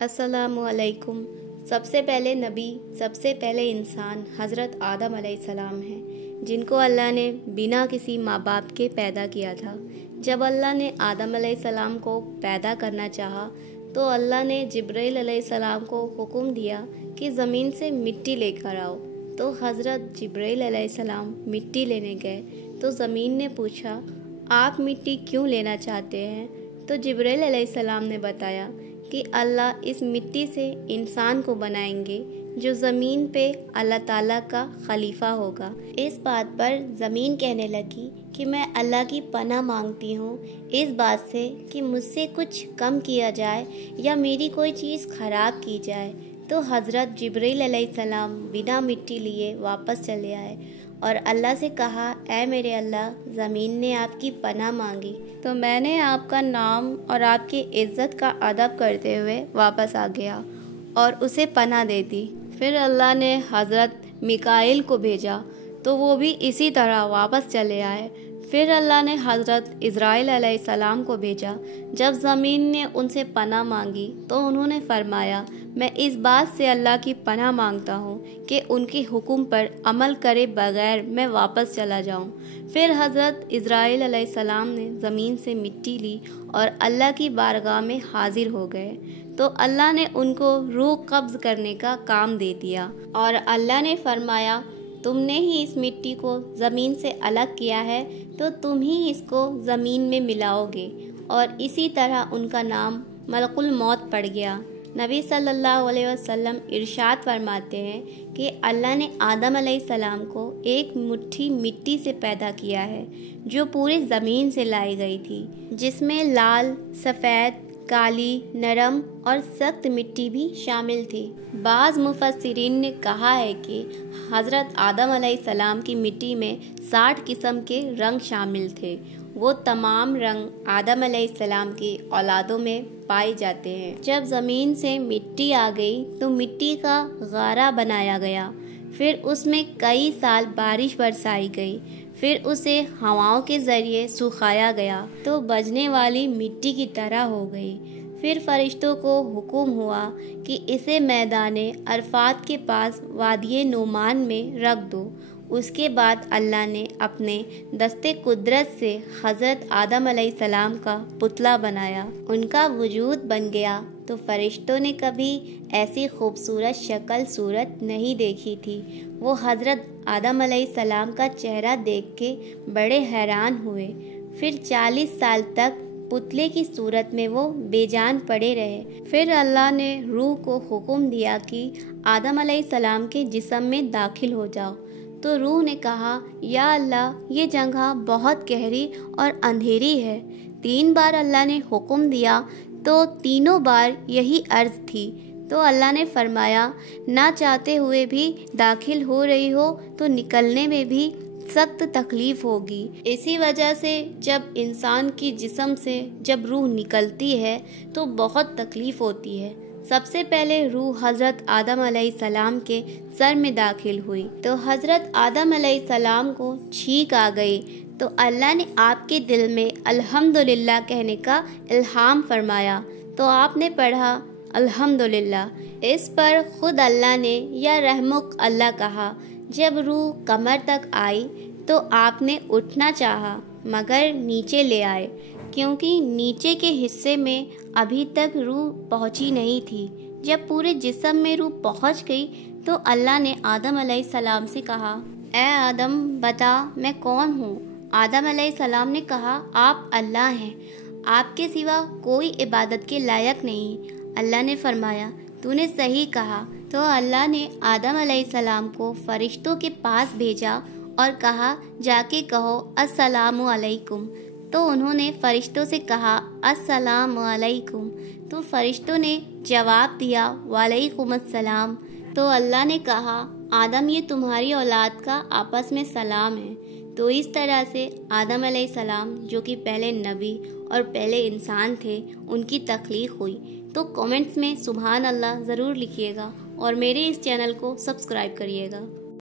अस्सलामुअलैकुम। सबसे पहले नबी, सबसे पहले इंसान हज़रत आदम अलैहिस्सलाम हैं, जिनको अल्लाह ने बिना किसी माँ बाप के पैदा किया था। जब अल्लाह ने आदम अलैहिस्सलाम को पैदा करना चाहा तो अल्लाह ने जिब्राइल अलैहिस्सलाम को हुक्म दिया कि ज़मीन से मिट्टी लेकर आओ। तो हज़रत जिब्राइल अलैहिस्सलाम मिट्टी लेने गए तो ज़मीन ने पूछा, आप मिट्टी क्यों लेना चाहते हैं? तो जिब्राइल अलैहिस्सलाम ने बताया कि अल्लाह इस मिट्टी से इंसान को बनाएंगे जो ज़मीन पे अल्लाह ताला का खलीफा होगा। इस बात पर ज़मीन कहने लगी कि मैं अल्लाह की पनाह मांगती हूँ इस बात से कि मुझसे कुछ कम किया जाए या मेरी कोई चीज़ ख़राब की जाए। तो हज़रत जिब्राइल अलैहिस्सलाम बिना मिट्टी लिए वापस चले आए और अल्लाह से कहा, ऐ मेरे अल्लाह, ज़मीन ने आपकी पनाह मांगी तो मैंने आपका नाम और आपकी इज़्ज़त का अदब करते हुए वापस आ गया और उसे पनाह दे दी। फिर अल्लाह ने हज़रत मिकाईल को भेजा तो वो भी इसी तरह वापस चले आए। फिर अल्लाह ने हज़रत इज़राइल अलैहिस्सलाम को भेजा। जब ज़मीन ने उनसे पनाह मांगी तो उन्होंने फरमाया, मैं इस बात से अल्लाह की पनाह मांगता हूँ कि उनके हुक्म पर अमल करे बगैर मैं वापस चला जाऊँ। फिर हज़रत इज़राइल अलैहिस्सलाम ने ज़मीन से मिट्टी ली और अल्लाह की बारगाह में हाजिर हो गए तो अल्लाह ने उनको रूह कब्ज़ करने का काम दे दिया और अल्लाह ने फरमाया, तुमने ही इस मिट्टी को ज़मीन से अलग किया है तो तुम ही इसको ज़मीन में मिलाओगे। और इसी तरह उनका नाम मलकुल मौत पड़ गया। नबी सल्लल्लाहु अलैहि वसल्लम इरशाद फरमाते हैं कि अल्लाह ने आदम अलैहिस्सलाम को एक मुट्ठी मिट्टी से पैदा किया है जो पूरी ज़मीन से लाई गई थी, जिसमें लाल, सफ़ेद, काली, नरम और सख्त मिट्टी भी शामिल थी। बाज़ मुफस्सिरीन ने कहा है कि हज़रत आदम अलैहिस्सलाम की मिट्टी में 60 किस्म के रंग शामिल थे। वो तमाम रंग आदम अलैहिस्सलाम की औलादों में पाए जाते हैं। जब ज़मीन से मिट्टी आ गई तो मिट्टी का गारा बनाया गया। फिर उसमें कई साल बारिश बरसाई गई। फिर उसे हवाओं के ज़रिए सुखाया गया तो बजने वाली मिट्टी की तरह हो गई। फिर फरिश्तों को हुक्म हुआ कि इसे मैदाने अरफात के पास वादिये नोमान में रख दो। उसके बाद अल्लाह ने अपने दस्ते कुदरत से हज़रत आदम अलैहिस्सलाम का पुतला बनाया। उनका वजूद बन गया तो फरिश्तों ने कभी ऐसी खूबसूरत शक्ल सूरत नहीं देखी थी। वो हज़रत आदम अलैहिस्सलाम का चेहरा देख के बड़े हैरान हुए। फिर 40 साल तक पुतले की सूरत में वो बेजान पड़े रहे। फिर अल्लाह ने रूह को हुक्म दिया कि आदम अलैहिस्सलाम के जिस्म में दाखिल हो जाओ। तो रूह ने कहा, या अल्लाह, ये जगह बहुत गहरी और अंधेरी है। 3 बार अल्लाह ने हुक्म दिया तो तीनों बार यही अर्ज़ थी। तो अल्लाह ने फरमाया, ना चाहते हुए भी दाखिल हो रही हो तो निकलने में भी सख्त तकलीफ होगी। इसी वजह से जब इंसान की जिस्म से जब रूह निकलती है तो बहुत तकलीफ होती है। सबसे पहले रूह हज़रत आदम अलैहिस्सलाम के सर में दाखिल हुई तो हज़रत आदम अलैहिस्सलाम को छींक आ गई तो अल्लाह ने आपके दिल में अल्हम्दुलिल्लाह कहने का इल्हाम फरमाया तो आपने पढ़ा अल्हम्दुलिल्लाह। इस पर खुद अल्लाह ने या रहमुक अल्लाह कहा। जब रूह कमर तक आई तो आपने उठना चाहा मगर नीचे ले आए क्योंकि नीचे के हिस्से में अभी तक रूह पहुंची नहीं थी। जब पूरे जिस्म में रूह पहुंच गई तो अल्लाह ने आदम अलैहिस्सलाम से कहा, ए आदम, बता मैं कौन हूँ? आदम अलैहिस्सलाम ने कहा, आप अल्लाह हैं, आपके सिवा कोई इबादत के लायक नहीं। अल्लाह ने फरमाया, तूने सही कहा। तो अल्लाह ने आदम अलैहिस्सलाम को फरिश्तों के पास भेजा और कहा, जाके कहो अस्सलामु अलैकुम। तो उन्होंने फरिश्तों से कहा, अस्सलामु अलैकुम। तो फरिश्तों ने जवाब दिया, वालेकुम अस्सलाम। तो अल्लाह ने कहा, आदम, ये तुम्हारी औलाद का आपस में सलाम है। तो इस तरह से आदम अलैहिस्सलाम, जो कि पहले नबी और पहले इंसान थे, उनकी तख्लीक हुई। तो कमेंट्स में सुभान अल्लाह ज़रूर लिखिएगा और मेरे इस चैनल को सब्सक्राइब करिएगा।